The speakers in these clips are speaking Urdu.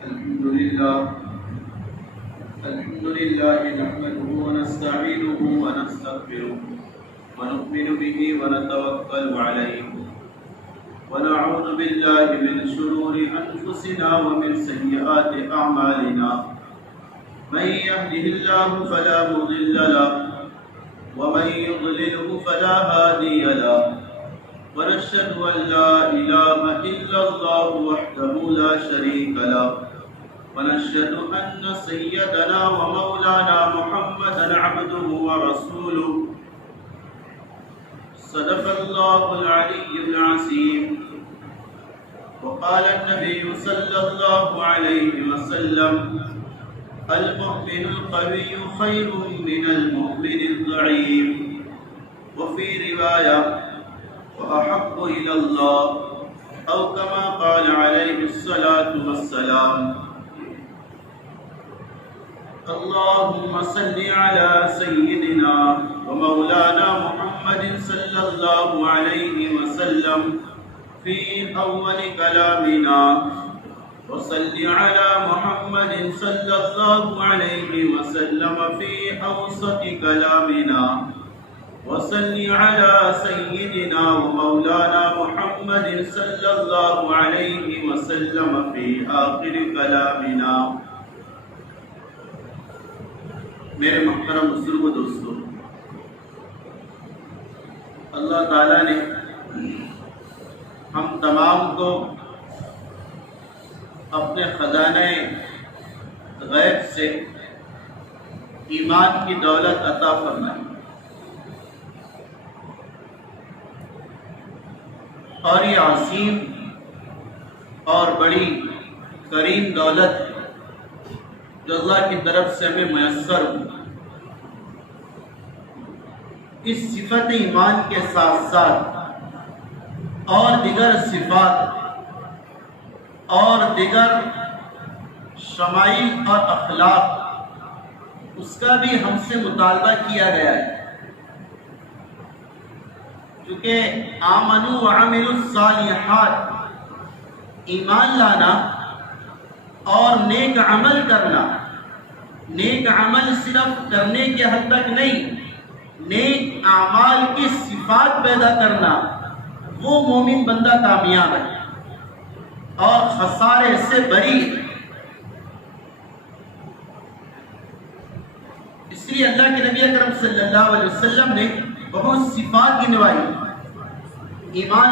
الحمد لله نحمده ونستعينه ونستغفره ونؤمن به ونتوكل عليه ونعوذ بالله من شرور أنفسنا ومن سيئات أعمالنا من يهده الله فلا مضل له ومن يضلله فلا هادي له ونشهد أن لا إله إلا الله وحده لا شريك له ونشهد أن سيدنا ومولانا محمدا عبده ورسوله صدق الله العلي العظيم وقال النبي صلى الله عليه وسلم المؤمن القوي خير من المؤمن الضعيف وفي رواية وأحب إلى الله أو كما قال عليه الصلاة والسلام اللهم صل على سيدنا ومولانا محمد صلى الله عليه وسلم في أول كلامنا وصل على محمد صلى الله عليه وسلم في أوسط كلامنا وصل على سيدنا ومولانا محمد صلى الله عليه وسلم في آخر كلامنا. میرے محترم بزرگ و دوستو، اللہ تعالیٰ نے ہم تمام کو اپنے خزانہ غیب سے ایمان کی دولت عطا فرمائی اور یہ عظیم اور بڑی کریم دولت جو اللہ کی طرف سے ہمیں میسر ہو، اس صفت ایمان کے ساتھ ساتھ اور دیگر صفات اور دیگر شمائل اور اخلاق اس کا بھی ہم سے مطالبہ کیا گیا ہے، کیونکہ آمنوا وعملوا الصالحات، ایمان لانا اور نیک عمل کرنا. نیک عمل صرف کرنے کے حد تک نہیں، نیک اعمال کی صفات پیدا کرنا، وہ مومن بندہ کامیاب ہے اور خسارے سے بری ہے. اس لیے اللہ کے نبی اکرم صلی اللہ علیہ وسلم نے بہت صفات گنوائی. ایمان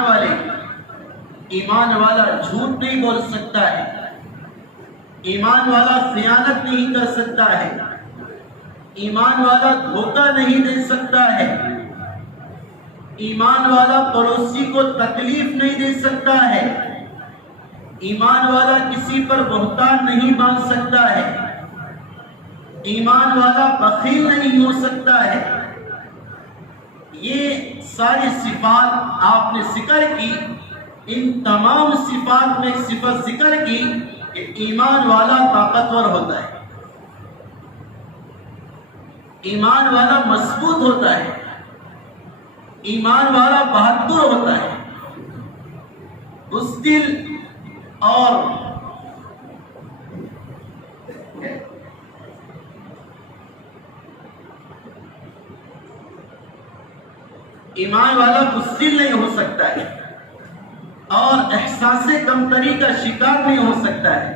والا جھوٹ نہیں بول سکتا ہے، ایمان والا خیانت نہیں کر سکتا ہے، ایمان والا دھوکہ نہیں دے سکتا ہے، ایمان والا پڑوسی کو تکلیف نہیں دے سکتا ہے، ایمان والا کسی پر بہتان نہیں باندھ سکتا ہے، ایمان والا بخیل نہیں ہو سکتا ہے. یہ ساری صفات آپ نے ذکر کی. ان تمام صفات میں صفت ذکر کی کہ ایمان والا طاقتور ہوتا ہے، ایمان والا مضبوط ہوتا ہے، ایمان والا بہادر ہوتا ہے، بزدل اور ایمان والا بزدل نہیں ہو سکتا ہے اور احساس کمتری کا شکار نہیں ہو سکتا ہے.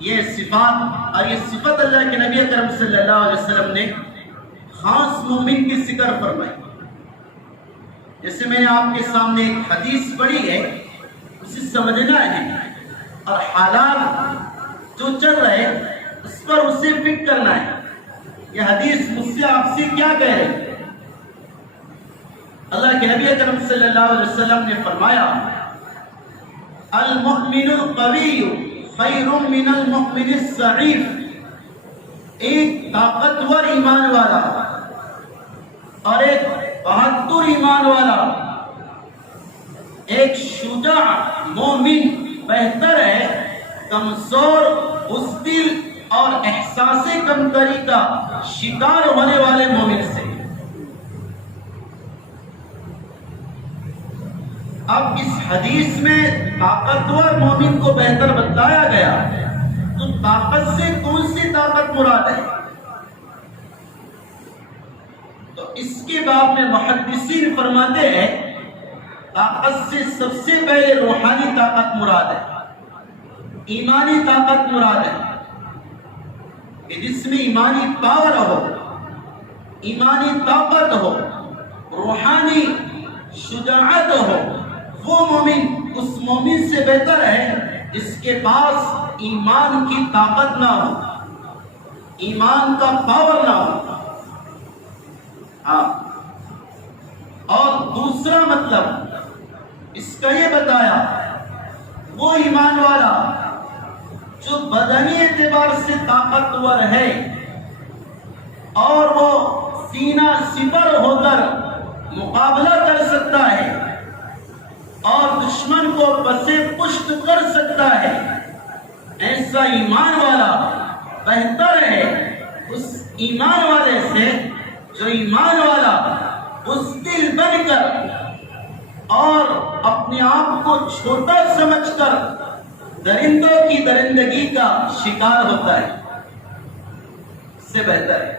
یہ صفات اور یہ صفت اللہ کے نبی اکرم صلی اللہ علیہ وسلم نے خاص مومن کی ذکر فرمائی. جیسے میں نے آپ کے سامنے ایک حدیث پڑھی ہے، اسے سمجھنا ہے اور حالات جو چل رہے اس پر اسے فکر کرنا ہے. یہ حدیث مجھ سے آپ سے کیا کہہ رہے؟ اللہ کے نبی اکرم صلی اللہ علیہ وسلم نے فرمایا المؤمن القوی خیر من المؤمن الضعیف. ایک طاقتور ایمان والا اور ایک بہادر ایمان والا، ایک شجاع مومن بہتر ہے کمزور بزدل اور احساس کمتری کا شکار ہونے والے مومن سے. اب اس حدیث میں طاقتور مومن کو بہتر بتایا گیا طاقت سے کون سی طاقت مراد ہے؟ تو اس کے باب میں محدثین فرماتے ہیں طاقت سے سب سے پہلے روحانی طاقت مراد ہے، ایمانی طاقت مراد ہے، کہ جس میں ایمانی پاور ہو، ایمانی طاقت ہو، روحانی شجاعت ہو۔ وہ مومن اس مومن سے بہتر ہے جس کے پاس ایمان کی طاقت نہ ہو، ایمان کا پاور نہ ہو۔ ہاں، اور دوسرا مطلب اس کا یہ بتایا وہ ایمان والا جو بدنی اعتبار سے طاقتور ہے اور وہ سینہ سپر ہو کر مقابلہ کر سکتا ہے اور دشمن کو پسے پشت کر سکتا ہے، ایسا ایمان والا بہتر ہے اس ایمان والے سے جو ایمان والا بزدل بن کر اور اپنے آپ کو چھوٹا سمجھ کر درندوں کی درندگی کا شکار ہوتا ہے، اس سے بہتر ہے۔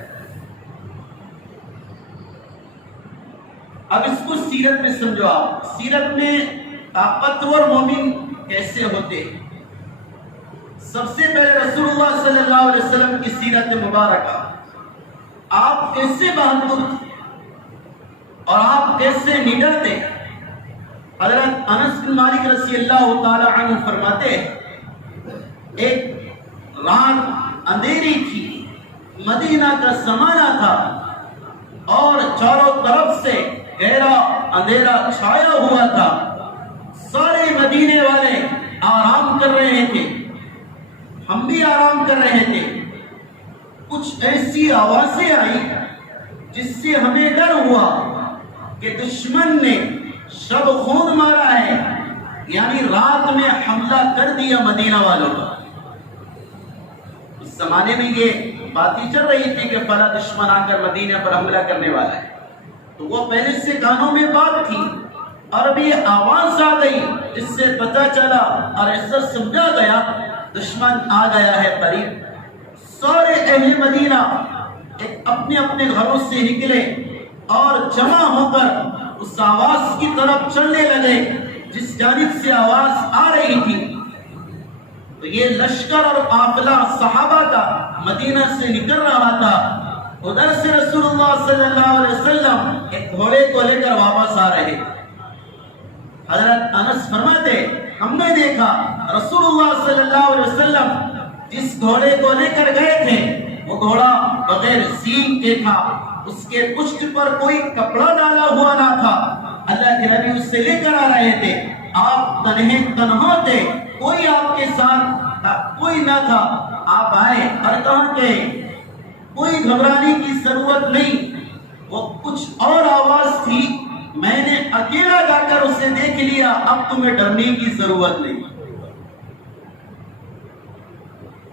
اب اس کو سیرت میں سمجھو آپ، سیرت میں طاقتور مومن کیسے ہوتے؟ سب سے پہلے رسول اللہ صلی اللہ علیہ وسلم کی سیرت مبارکہ، آپ کیسے بہادر تھے اور آپ کیسے نڈر تھے۔ حضرت انس بن مالک رضی اللہ تعالی عنہ فرماتے ہیں ایک رات اندھیری تھی، مدینہ کا زمانہ تھا اور چاروں طرف سے گہرا اندھیرا چھایا ہوا تھا، سارے مدینے والے آرام کر رہے تھے، ہم بھی آرام کر رہے تھے۔ کچھ ایسی آوازیں آئی جس سے ہمیں ڈر ہوا کہ دشمن نے شب خون مارا ہے، یعنی رات میں حملہ کر دیا مدینہ والوں کا۔ اس زمانے میں یہ باتیں چل رہی تھی کہ فلاں دشمن آ کر مدینہ پر حملہ کرنے والا ہے، تو وہ پہلے سے کانوں میں بات تھی اور اب یہ آواز آ گئی جس سے پتہ چلا اور ایسا سمجھا گیا دشمن آ گیا ہے قریب۔ سارے اہل مدینہ اپنے اپنے گھروں سے نکلے اور جمع ہو کر اس آواز کی طرف چلنے لگے جس جانب سے آواز آ رہی تھی۔ تو یہ لشکر اور قافلہ صحابہ کا مدینہ سے نکل رہا تھا، ادھر سے رسول اللہ صلی اللہ علیہ وسلم ایک گھوڑے کو لے کر واپس آ رہے۔ حضرت انس فرماتے ہم نے دیکھا رسول اللہ صلی اللہ علیہ وسلم جس گھوڑے کو لے کر گئے تھے وہ گھوڑا بغیر سینگ کے تھا، اس کے پشت پر کوئی کپڑا ڈالا ہوا نہ تھا۔ اللہ کے نبی اس سے لے کر آ رہے تھے، آپ تنہا تھے، کوئی آپ کے ساتھ کوئی نہ تھا۔ آپ آئے اور کہا کہ کوئی گھبرانے کی ضرورت نہیں، وہ کچھ اور آواز تھی، میں نے اکیلا جا کر اسے دیکھ لیا، اب تمہیں ڈرنے کی ضرورت نہیں۔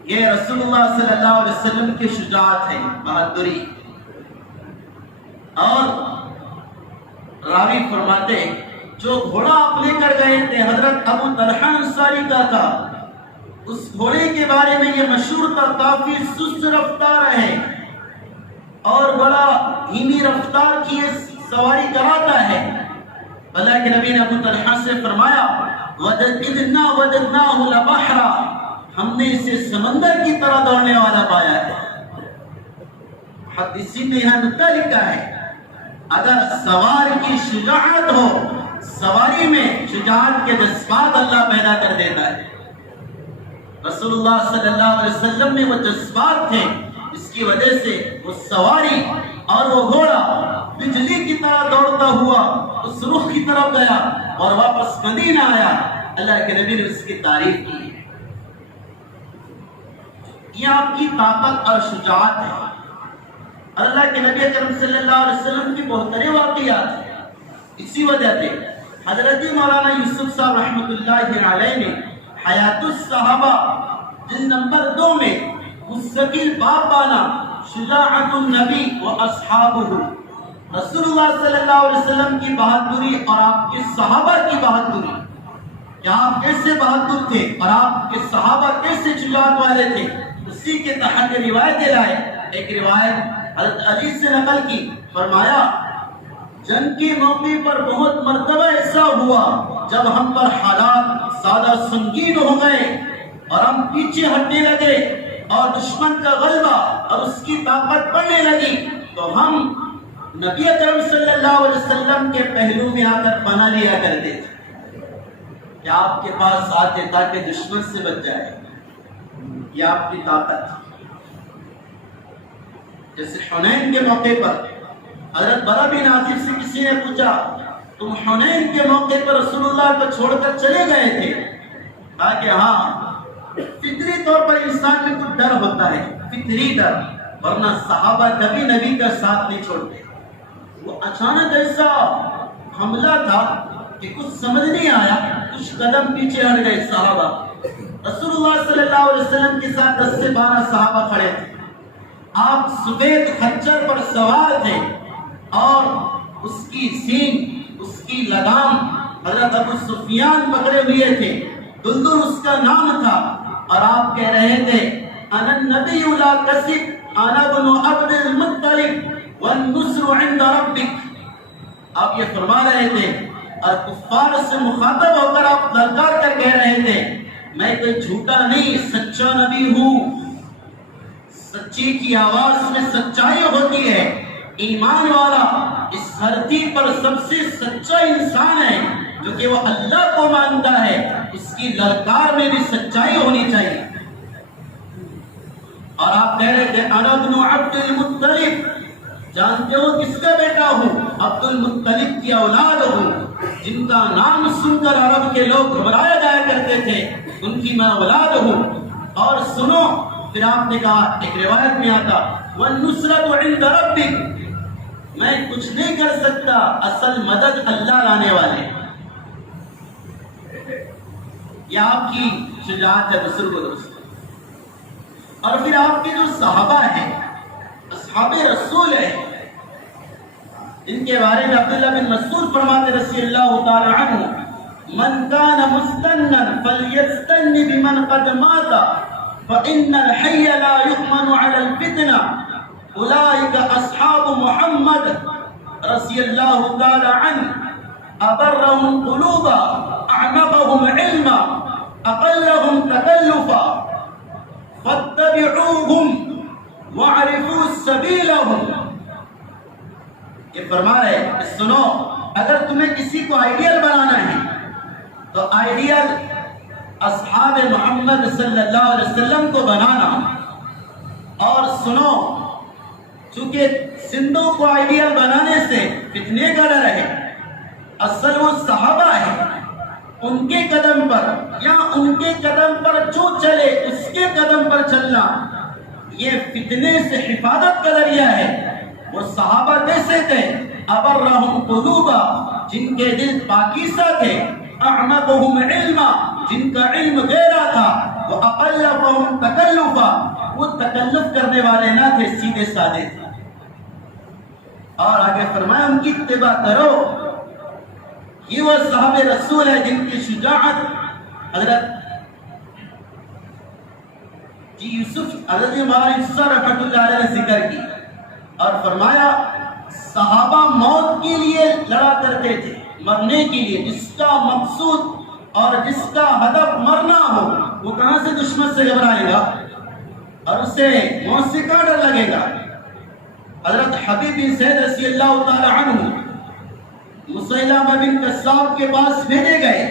یہ رسول اللہ صلی اللہ علیہ وسلم کی شجاعت ہے، بہادری۔ اور راوی فرماتے جو گھوڑا آپ لے کر گئے تھے حضرت ابو طلحہ انصاری کا تھا، اس گھوڑے کے بارے میں یہ مشہور تھا کافی سست رفتار ہے اور بڑا دھیمی رفتار کی سواری کراتا ہے۔ اللہ کے نبی نے ابو طلحہ سے فرمایا وَجَدْنَاهُ لَبَحْرًا، ہم نے اسے سمندر کی طرح دوڑنے والا پایا ہے۔ محدثین نے یہاں نکتہ لکھا ہے اگر سوار کی شجاعت ہو، سواری میں شجاعت کے جذبات اللہ پیدا کر دیتا ہے۔ رسول اللہ صلی اللہ علیہ وسلم میں وہ جذبات تھے، اس کی وجہ سے وہ سواری اور وہ گھوڑا بجلی کی طرح دوڑتا ہوا اس رخ کی طرف گیا اور واپس مدینہ آیا۔ اللہ کے نبی نے اس کی تعریف کی۔ یہ آپ کی طاقت اور شجاعت ہے۔ اللہ کے نبی اکرم صلی اللہ علیہ وسلم کی بہت سارے واقعات ہیں۔ اسی وجہ سے حضرت مولانا یوسف صاحب رحمۃ اللہ علیہ نے حیات الصحابہ جلد نمبر 2 میں مستقل باب بانا شجاعت النبی و اصحابہ، رسول اللہ صلی اللہ علیہ وسلم کی بہادری اور آپ کے صحابہ کی بہادری۔ کہ آپ کیسے بہادر تھے اور آپ کے صحابہ کیسے شجاعت والے تھے، اسی کے تحت روایت لائے۔ ایک روایت حضرت علی سے نقل کی، فرمایا جنگ کے موقع پر بہت مرتبہ ایسا ہوا جب ہم پر حالات زیادہ سنگین ہو گئے اور ہم پیچھے ہٹنے لگے اور دشمن کا غلبہ اور اس کی طاقت بڑھنے لگی، تو ہم نبی اکرم صلی اللہ علیہ وسلم کے پہلو میں آ کر پناہ لیا کرتے تھے کہ آپ کے پاس آتے تاکہ دشمن سے بچ جائے۔ یہ آپ کی طاقت تھی۔ جیسے حنین کے موقع پر حضرت برا بن عازب سے کسی نے پوچھا تم حنین کے موقع پر رسول اللہ کو چھوڑ کر چلے گئے تھے؟ کہا کہ ہاں، فطری طور پر انسان میں کچھ ڈر ہوتا ہے، فطری ڈر، ورنہ صحابہ کبھی نبی کا ساتھ نہیں چھوڑتے۔ وہ اچانک ایسا حملہ تھا کہ کچھ سمجھ نہیں آیا، کچھ قدم پیچھے ہٹ گئے صحابہ۔ رسول اللہ صلی اللہ علیہ وسلم کے ساتھ 10 سے 12 صحابہ کھڑے تھے۔ آپ سفید خچر پر سوار تھے اور اس کی سینگ، اس کی لگام حضرت ابو سفیان پکڑے ہوئے تھے، دلدل اس کا نام تھا، اور آپ کہہ رہے تھے انا النبی لا کذب انا ابن عبد المطلب والنصر عند ربک۔ آپ یہ فرما رہے تھے اور کفار سے مخاطب ہو کر آپ للکار کر کہہ رہے تھے میں کوئی جھوٹا نہیں، سچا نبی ہوں۔ سچی کی آواز میں سچائی ہوتی ہے۔ ایمان والا اس دھرتی پر سب سے سچا انسان ہے جو کہ وہ اللہ کو مانتا ہے، اس کی للکار میں بھی سچائی ہونی چاہیے۔ اور آپ کہہ رہے تھے انا ابن عبد المطلب، جانتے ہو کس کا بیٹا ہوں؟ عبد المطلب کی اولاد ہوں، جن کا نام سن کر عرب کے لوگ گھبرایا جایا کرتے تھے، ان کی میں اولاد ہوں۔ اور سنو، پھر آپ نے کہا، ایک روایت میں آتا وَالنُّصْرَةُ عِنْدَ رَبِّكَ، میں کچھ نہیں کر سکتا، اصل مدد اللہ لانے والے۔ یہ آپ کی شجاعت ہے بزرگ و دوست۔ اور پھر آپ کے جو صحابہ ہیں، اصحاب رسول ہیں، ان کے بارے میں عبداللہ بن مسعود فرماتے رضی اللہ تعالی عنہ من كان مستنا فليستن بمن قد مات فإن الحي لا يؤمن على الفتنة أولئك أصحاب محمد رضي الله تعالى عنه أبرهم قلوبا أعمقهم علما أقلهم تكلفا فاتبعوهم واعرفوا سبيلهم۔ یہ فرما رہے سنو، اگر تمہیں کسی کو آئیڈیل بنانا ہے تو آئیڈیل اصحاب محمد صلی اللہ علیہ وسلم کو بنانا۔ اور سنو، چونکہ زندوں کو آئیڈیل بنانے سے فتنے کا ڈر ہے، اصل وہ صحابہ ہے، ان کے قدم پر یا ان کے قدم پر جو چلے اس کے قدم پر چلنا یہ فتنے سے حفاظت کا ذریعہ ہے۔ وہ صحابہ کیسے تھے؟ ابرہم قلوبا، جن کے دل پاکیزہ تھے، اعمقہم علما، جن کا علم گہرا تھا، وہ اقلہم تکلفا، وہ تکلف کرنے والے نہ تھے، سیدھے سادے تھے۔ اور آگے فرمایا ان کی اتباع کرو۔ یہ وہ صحابہ رسول ہے جن کی شجاعت حضرت حضرت مولانا یوسف رحمۃ اللہ علیہ نے ذکر کی اور فرمایا صحابہ موت کے لیے لڑا کرتے تھے، مرنے کے لیے، جس کا مقصود اور جس کا ہدف مرنا ہو وہ کہاں سے دشمن سے گھبرائے گا اور اسے موت سے کہاں ڈر لگے گا۔ حضرت حبیب بن زید رضی اللہ تعالی عنہ مسیلمہ بن کذاب کے پاس بھیجے گئے،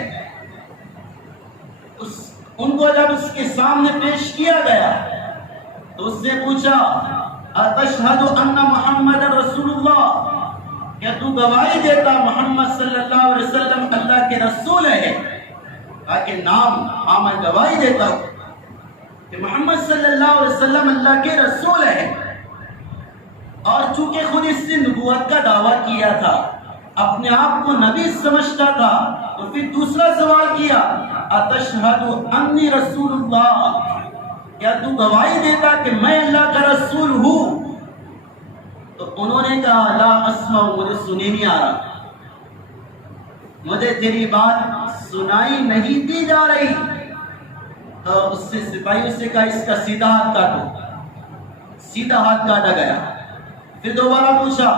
ان کو جب اس کے سامنے پیش کیا گیا تو اس نے پوچھا اتشہد ان محمد رسول اللہ، کیا تو گواہی دیتا محمد صلی اللہ علیہ وسلم اللہ کے رسول ہے؟ کہا کہ نام، ہاں میں گواہی دیتا ہوں کہ محمد صلی اللہ علیہ وسلم اللہ کے رسول ہے۔ اور چونکہ خود اس نے نبوت کا دعویٰ کیا تھا، اپنے آپ کو نبی سمجھتا تھا، تو پھر دوسرا سوال کیا اتشہد انی رسول اللہ، کیا تو گواہی دیتا کہ میں اللہ کا رسول ہوں؟ تو انہوں نے کہا لا اسمع، مجھے سنے نہیں آ رہا۔ مجھے تیری بات سنائی نہیں دی جا رہی. تو اس سے سپاہیوں سے کہا اس کا سیدھا ہاتھ کاٹو. سیدھا ہاتھ کاٹا گیا. پھر دوبارہ پوچھا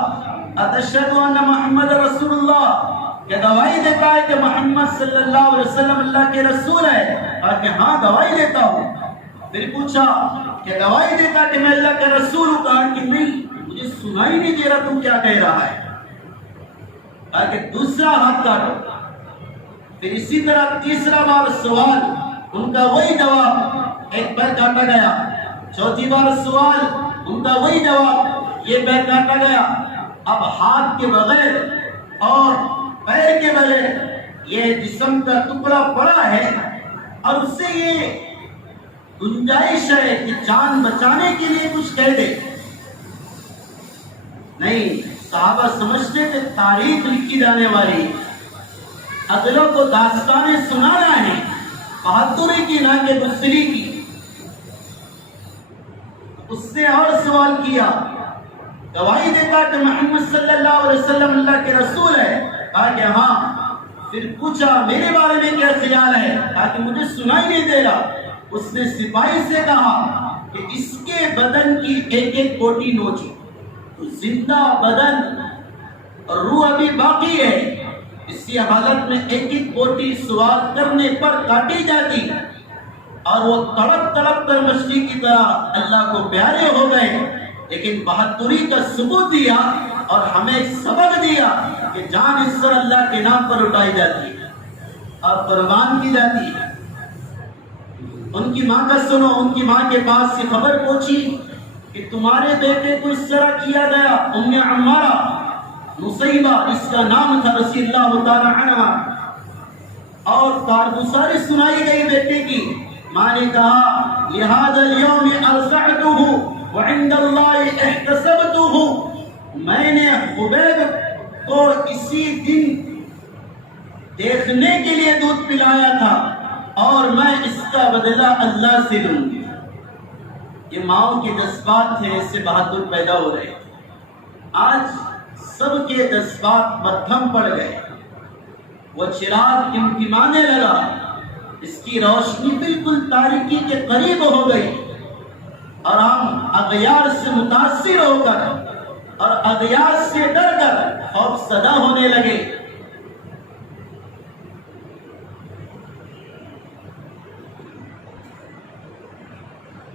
اتشہد ان محمد رسول اللہ، کیا گواہی دیتا ہے کہ محمد صلی اللہ علیہ وسلم اللہ کے رسول ہے؟ کہا کہ ہاں گواہی دیتا ہوں. پھر پوچھا کہ گواہی دیتا کہ میں اللہ کا رسول ہوں؟ کہا کہ نہیں، مجھے سنائی نہیں دے رہا تم کیا کہہ رہا ہے. کہا کہ دوسرا ہاتھ کاٹو. پھر اسی طرح تیسرا بار سوال، ان کا وہی جواب، ایک پیر کاٹا گیا. چوتھی بار سوال، ان کا وہی جواب، یہ پیر کاٹا گیا. اب ہاتھ کے بغیر اور پیر کے بغیر یہ جسم کا ٹکڑا پڑا ہے اور اس سے یہ گنجائش ہے کہ جان بچانے کے لیے کچھ کہہ دے. نہیں، صحابہ سمجھتے تھے تاریخ لکھی جانے والی، اگلوں کو داستانیں سنانا ہے، بہادری کی نہ کہ بزدلی کی. اس نے اور سوال کیا، گواہی دیتا کہ محمد صلی اللہ علیہ وسلم اللہ کے رسول ہے؟ کہا کہ ہاں. پھر پوچھا میرے بارے میں کیا خیال ہے؟ کہا کہ مجھے سنائی نہیں دے رہا. اس نے سپاہی سے کہا کہ اس کے بدن کی ایک ایک بوٹی نوچو. زندہ بدن اور روح ابھی باقی ہے، اسی حالت میں ایک ایک بوٹی سوال کرنے پر کاٹی جاتی اور وہ تڑپ تڑپ کر مچھلی کی طرح اللہ کو پیارے ہو گئے. لیکن بہادری کا ثبوت دیا اور ہمیں سبق دیا کہ جان اس پر اللہ کے نام پر اٹھائی جاتی ہے اور قربان کی جاتی ہے. ان کی ماں کا سنو، ان کی ماں کے پاس یہ خبر پہنچی کہ تمہارے بیٹے کو اس طرح کیا گیا. ام عمارہ نصیبہ اس کا نام تھا رضی اللہ تعالی عنہ، اور کارگزاری سنائی گئی بیٹے کی. ماں نے کہا لہذا اليوم ارضعته وعند اللہ احتسبته، میں نے خبیب کو اسی دن دیکھنے کے لیے دودھ پلایا تھا اور میں اس کا بدلہ اللہ سے لوں گی. یہ ماؤں کے جذبات تھے، اس سے بہادر پیدا ہو رہے. آج سب کے جذبات مدھم پڑ گئے. وہ چراغ ٹمٹمانے لگا، اس کی روشنی بالکل تاریکی کے قریب ہو گئی اور ہم اغیار سے متاثر ہو کر اور اغیار سے ڈر کر خوف زدہ ہونے لگے.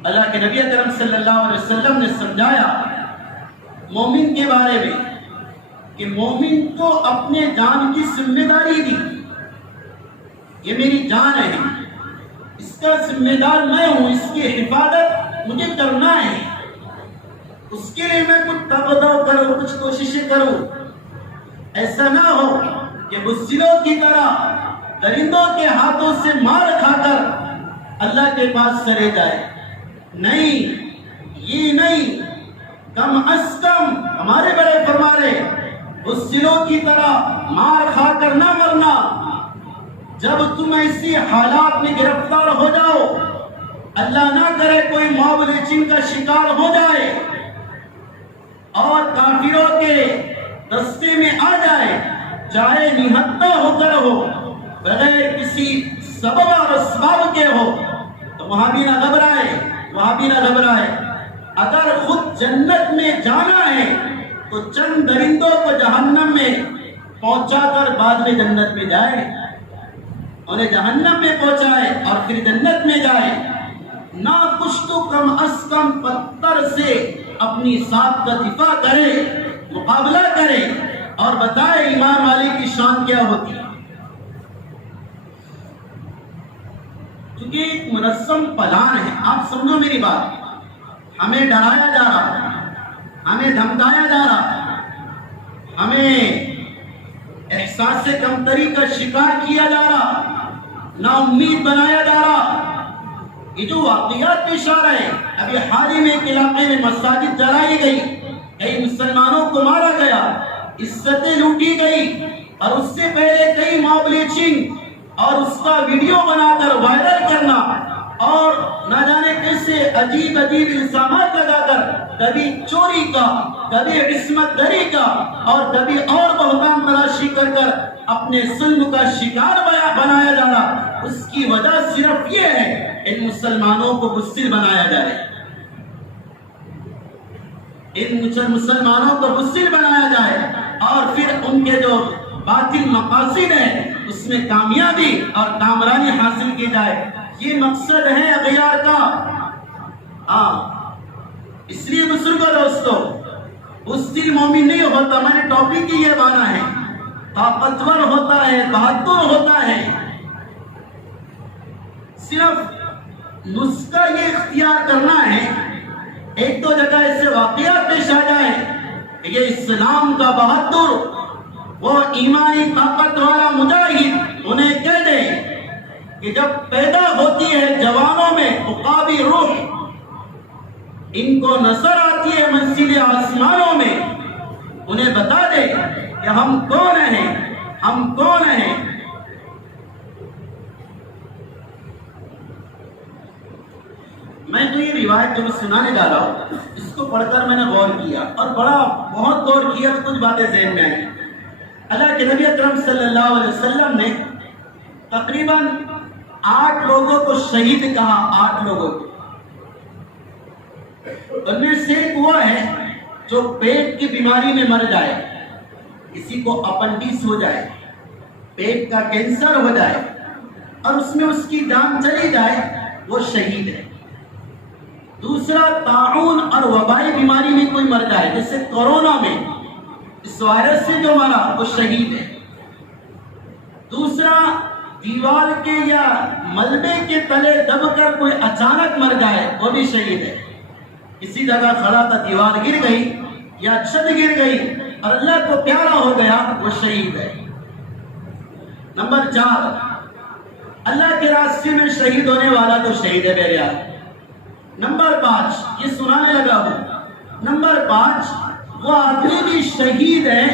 اللہ کے نبی اکرم صلی اللہ علیہ وسلم نے سمجھایا مومن کے بارے میں کہ مومن کو اپنے جان کی ذمہ داری دی. یہ میری جان ہے، اس کا ذمہ دار میں ہوں، اس کی حفاظت مجھے کرنا ہے. اس کے لیے میں کچھ تبدو کروں، کچھ کوششیں کروں. ایسا نہ ہو کہ بزدلوں کی طرح درندوں کے ہاتھوں سے مار کھا کر اللہ کے پاس چلے جائے. نہیں، یہ نہیں، کم از کم ہمارے بڑے فرما رہے بزدلوں کی طرح مار کھا کر نہ مرنا. جب تم ایسی حالات میں گرفتار ہو جاؤ، اللہ نہ کرے کوئی موب لنچنگ کا شکار ہو جائے اور کافروں کے دستے میں آ جائے، چاہے نہتہ ہو کر ہو، بغیر کسی سبب اور اسباب کے ہو، تو وہاں بھی نہ گھبرائے، وہاں بھی نہ گھبرائے. اگر خود جنت میں جانا ہے تو چند درندوں کو جہنم میں پہنچا کر بعد میں جنت میں جائے، انہیں جہنم میں پہنچائے اور پھر جنت میں جائے. نہ کچھ تو کم از کم پتھر سے اپنی ذات کا دفاع کرے، مقابلہ کرے اور بتائے ایمان والی کی شان کیا ہوتی ہے. کیونکہ ایک منظم پلان ہے. آپ سمجھو میری بات، ہمیں ڈرایا جا رہا، ہمیں دھمکایا جا رہا، ہمیں احساس کمتری کا شکار کیا جا رہا، نا امید بنایا جا رہا. یہ جو واقعات پیش آ رہے ہیں، ابھی حال ہی میں ایک علاقے میں مساجد جلائی گئی، کئی مسلمانوں کو مارا گیا، عزتیں لوٹی گئی، اور اس سے پہلے کئی موب لنچنگ اور اس کا ویڈیو بنا کر وائرل کرنا اور نہ جانے کیسے عجیب عجیب الزامات لگا کر کبھی چوری کا، کبھی عصمت دری کا، اور کبھی اور بہتان تراشی کر کر اپنے ظلم کا شکار بنایا جا رہا، اس کی وجہ صرف یہ ہے ان مسلمانوں کو بزدل بنایا جائے، ان مسلمانوں کو بزدل بنایا جائے، اور پھر ان کے جو باطل مقاصد ہیں اس میں کامیابی اور کامرانی حاصل کی جائے، یہ مقصد ہے اغیار کا۔ اس لیے بزرگوں دوستو، بزدل مومن نہیں ہوتا، میں نے ٹاپک کی یہ مانا ہے، طاقتور ہوتا ہے، بہادر ہوتا ہے۔ صرف نسخہ یہ اختیار کرنا ہے، ایک دو جگہ ایسے واقعات پیش آ جائے، یہ اسلام کا بہادر، وہ ایمانی طاقت والا مجاہد انہیں کہہ دے کہ جب پیدا ہوتی ہے جوانوں میں عقابی روح، ان کو نظر آتی ہے منزل آسمانوں میں، انہیں بتا دے کہ ہم کون ہیں، ہم کون ہیں۔ میں تو یہ روایت جو میں سنانے جا رہا ہوں، اس کو پڑھ کر میں نے غور کیا، اور بہت غور کیا تو کچھ باتیں ذہن میں آئی۔ اللہ کے نبی اکرم صلی اللہ علیہ وسلم نے تقریباً 8 لوگوں کو شہید کہا، 8 لوگوں کو۔ ان میں سے ایک وہ ہے جو پیٹ کی بیماری میں مر جائے، کسی کو اپنڈس ہو جائے، پیٹ کا کینسر ہو جائے، اور اس میں اس کی جان چلی جائے، وہ شہید ہے۔ دوسرا، طاعون اور وبائی بیماری میں کوئی مر جائے، جیسے کورونا میں اس وائرس سے جو مرا وہ شہید ہے۔ دوسرا، دیوار کے یا ملبے کے تلے دب کر کوئی اچانک مر جائے، وہ بھی شہید ہے۔ کسی جگہ کھڑا تھا، دیوار گر گئی یا چھت گر گئی اور اللہ کو پیارا ہو گیا، وہ شہید ہے۔ نمبر 4، اللہ کے راستے میں شہید ہونے والا تو شہید ہے میرے یار۔ نمبر 5، یہ سنانے لگا ہوں، نمبر 5، وہ آدمی بھی شہید ہے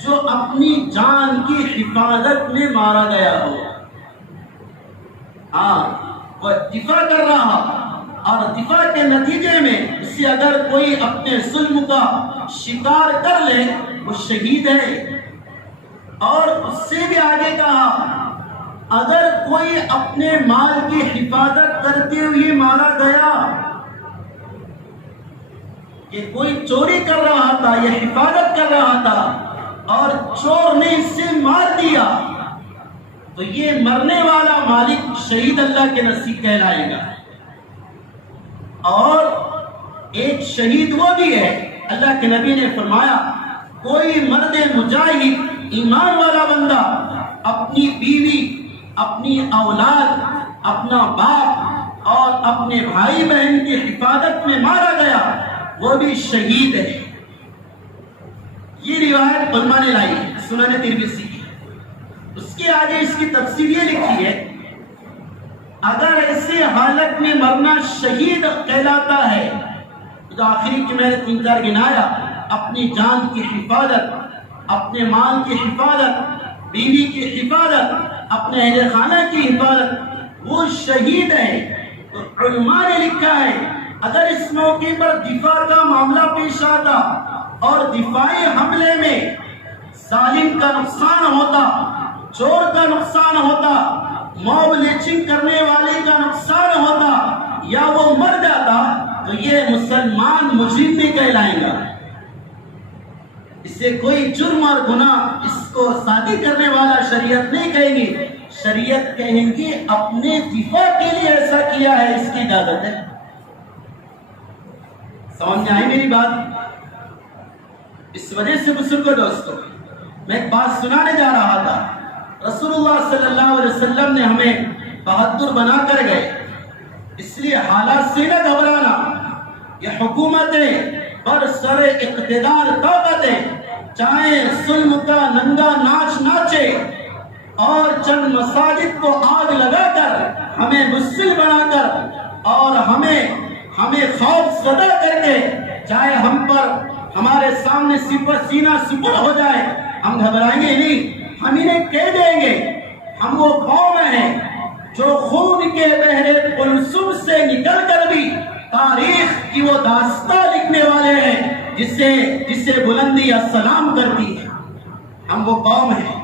جو اپنی جان کی حفاظت میں مارا گیا ہو۔ وہ دفاع کر رہا، اور دفاع کے نتیجے میں اسے اگر کوئی اپنے ظلم کا شکار کر لے، وہ شہید ہے۔ اور اس سے بھی آگے کہا، اگر کوئی اپنے مال کی حفاظت کرتے ہوئے مارا گیا، کہ کوئی چوری کر رہا تھا یا حفاظت کر رہا تھا اور چور نے اس سے مار دیا، تو یہ مرنے والا مالک شہید اللہ کے نصیب کہلائے گا۔ اور ایک شہید وہ بھی ہے، اللہ کے نبی نے فرمایا، کوئی مرد مجاہد ایمان والا بندہ اپنی بیوی، اپنی اولاد، اپنا باپ اور اپنے بھائی بہن کی حفاظت میں مارا گیا، وہ بھی شہید ہے۔ یہ روایت علماء نے لائی ہے، سنن ترمذی کی۔ اس کے آگے اس کی تفسیر یہ لکھی ہے، اگر ایسے حالت میں مرنا شہید کہلاتا ہے، تو آخری کی میں نے 3-4 گنایا، اپنی جان کی حفاظت، اپنے مال کی حفاظت، بیوی کی حفاظت، اپنے اہل خانہ کی حفاظت، وہ شہید ہے۔ تو علماء نے لکھا ہے، اگر اس موقع پر دفاع کا معاملہ پیش آتا اور دفاعی حملے میں ظالم کا نقصان ہوتا، چور کا نقصان ہوتا، موب لیچنگ کرنے والے کا نقصان ہوتا، یا وہ مر جاتا، تو یہ مسلمان مجرم نہیں کہلائے گا۔ اسے کوئی جرم اور گناہ اس کو شادی کرنے والا شریعت نہیں کہیں گی، شریعت کہیں گی اپنے دفاع کے لیے ایسا کیا ہے، اس کی اجازت ہے۔ سمجھ میں آئی میری بات؟ اس وجہ سے بزرگوں دوستوں، میں ایک بات سنانے جا رہا تھا، رسول اللہ صلی اللہ علیہ وسلم نے ہمیں بہادر بنا کر گئے، اس لیے حالات سے نہ گھبرانا۔ یہ حکومتیں برسر اقتدار طاقتیں چاہے ظلم کا ننگا ناچ ناچے اور چند مساجد کو آگ لگا کر ہمیں بزدل بنا کر اور ہمیں خوف زدہ کر کے، چاہے ہم پر ہمارے سامنے سینہ سپر ہو جائے، ہم گھبرائیں گے نہیں، ہم انہیں کہہ دیں گے ہم وہ قوم ہیں جو خون کے بحر قلزم سے نکل کر بھی تاریخ کی وہ داستان لکھنے والے ہیں جسے بلندی السلام کرتی ہے. ہم وہ قوم ہیں.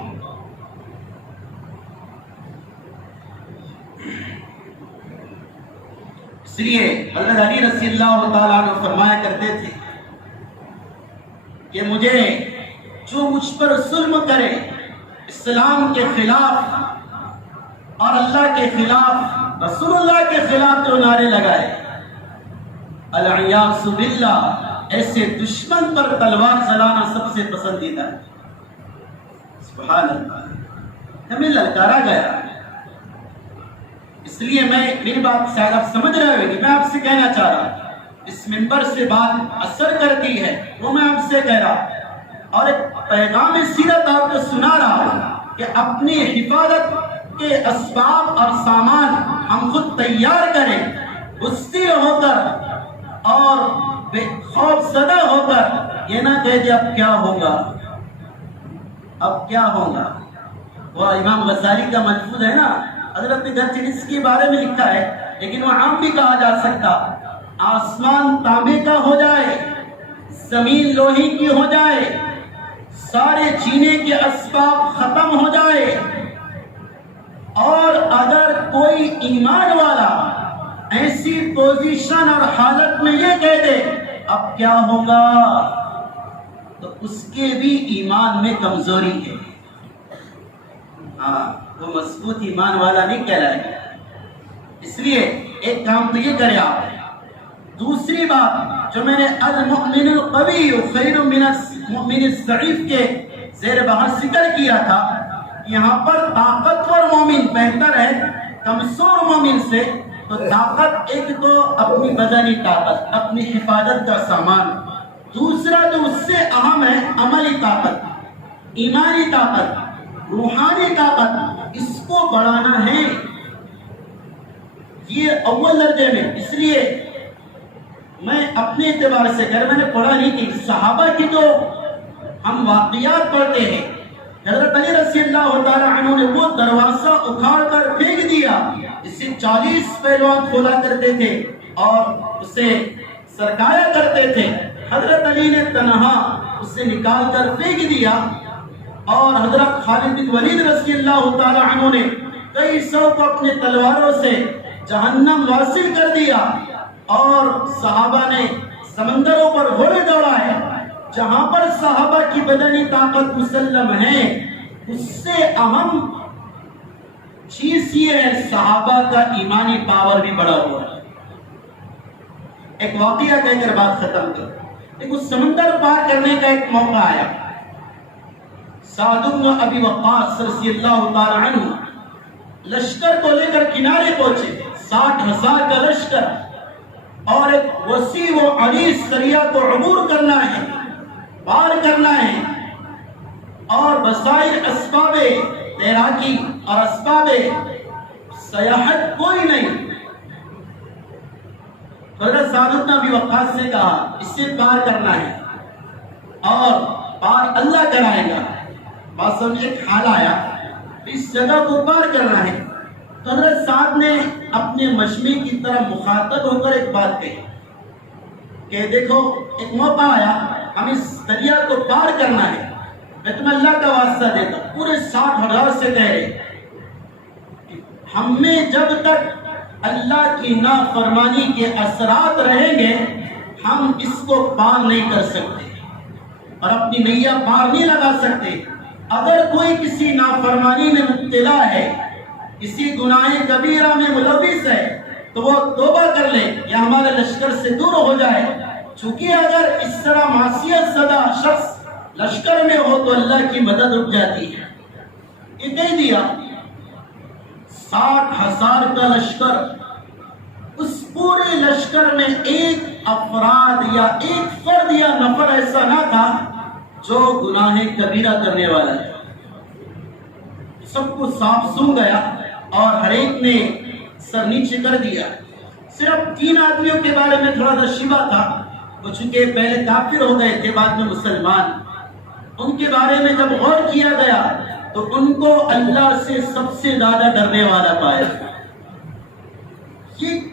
اس لیے حضرت علی رضی اللہ تعالیٰ عنہ فرمایا کرتے تھے کہ مجھے جو مجھ پر ظلم کرے اسلام کے خلاف اور اللہ کے خلاف رسول اللہ کے خلاف جو نعرے لگائے العیاذ باللہ ایسے دشمن پر تلوار چلانا سب سے پسندیدہ ہے. سبحان اللہ. ہمیں للکارا گیا. اس لیے میری بات شاید آپ سمجھ رہے ہو کہ میں آپ سے کہنا چاہ رہا ہوں اس منبر سے بات اثر کرتی ہے وہ میں آپ سے کہہ رہا اور ایک پیغام سیرت آپ کو سنا رہا ہوں کہ اپنی حفاظت کے اسباب اور سامان ہم خود تیار کریں غصے ہو کر اور خوف زدہ ہو کر یہ نہ کہہ دے اب کیا ہوگا اب کیا ہوگا. وہ امام غزالی کا ملفوظ ہے نا حضرت نے گرچہ اس کے بارے میں لکھا ہے لیکن وہ عام بھی کہا جا سکتا. آسمان تانبے کا ہو جائے زمین لوہے کی ہو جائے سارے جینے کے اسباب ختم ہو جائے اور اگر کوئی ایمان والا ایسی پوزیشن اور حالت میں یہ کہہ دے اب کیا ہوگا تو اس کے بھی ایمان میں کمزوری ہے. ہاں وہ مضبوط ایمان والا نہیں کہلائے گا. اس لیے ایک کام تو یہ کرے آپ. دوسری بات جو میں نے المؤمن القوی خیر من المؤمن الضعیف کے زیر بحث ذکر کیا تھا یہاں پر طاقتور مومن بہتر ہے کمزور مومن سے. تو طاقت ایک تو اپنی بدنی طاقت اپنی حفاظت کا سامان دوسرا جو اس سے اہم ہے عملی طاقت ایمانی طاقت روحانی طاقت اس کو بڑھانا ہے یہ اول درجے میں. اس لیے میں اپنے اعتبار سے میں نے پڑھا نہیں کہ صحابہ کی تو ہم واقعات پڑھتے ہیں. حضرت علی رضی اللہ تعالیٰ عنہ نے وہ دروازہ اکھاڑ کر پھینک دیا جسے 40 پہلوان کھولا کرتے تھے اور اسے سرکایا کرتے تھے. حضرت علی نے تنہا اسے نکال کر پھینک دیا اور حضرت خالد بن ولید رضی اللہ تعالیٰ عنہ نے کئی سو کو اپنے تلواروں سے جہنم واصل کر دیا اور صحابہ نے سمندروں پر گھوڑے دوڑائے. جہاں پر صحابہ کی بدنی طاقت مسلم ہے اس سے اہم چیز یہ ہے صحابہ کا ایمانی پاور بھی بڑا ہوا ہے. ایک واقعہ کہہ کر بات ختم کروں. ایک سمندر پار کرنے کا ایک موقع آیا. سعد بن ابی وقاص رضی اللہ تعالی عنہ لشکر کو لے کر کنارے پہنچے. 60,000 کا لشکر اور ایک وسیع و عریض دریا کو عبور کرنا ہے پار کرنا ہے اور وسائل اسباب تیراکی اور اسباب سیاحت کوئی نہیں. حضرت سعد بن ابی وقاص نے کہا اس سے پار کرنا ہے اور پار اللہ کرائے گا. بات سمجھ ایک حال آیا اس جگہ کو پار کرنا ہے. تو حضرت سعد نے اپنے مجمع کی طرف مخاطب ہو کر ایک بات کہی کہ دیکھو ایک موقع آیا ہم اس دریا کو پار کرنا ہے میں تمہیں اللہ کا واسطہ دیتا ہوں. پورے 60,000 سے کہہ رہے ہم میں جب تک اللہ کی نافرمانی کے اثرات رہیں گے ہم اس کو پار نہیں کر سکتے اور اپنی نیا پار نہیں لگا سکتے. اگر کوئی کسی نافرمانی میں مبتلا ہے کسی گناہ کبیرہ میں ملوث ہے تو وہ توبہ کر لے یا ہمارے لشکر سے دور ہو جائے. چونکہ اگر اس طرح معصیت زدہ شخص لشکر میں ہو تو اللہ کی مدد رک جاتی ہے. یہ کہہ دیا 60,000 کا لشکر. اس پورے لشکر میں ایک افراد یا ایک فرد یا نفر ایسا نہ تھا جو گناہ کبیرہ کرنے والا ہے. سب کو صاف سن گیا اور ہر ایک نے سر نیچے کر دیا. صرف 3 آدمیوں کے بارے میں تھوڑا سا شبہ تھا وہ چونکہ پہلے کافر ہو گئے تھے بعد میں مسلمان. ان کے بارے میں جب غور کیا گیا تو ان کو اللہ سے سب سے زیادہ ڈرنے والا پایا.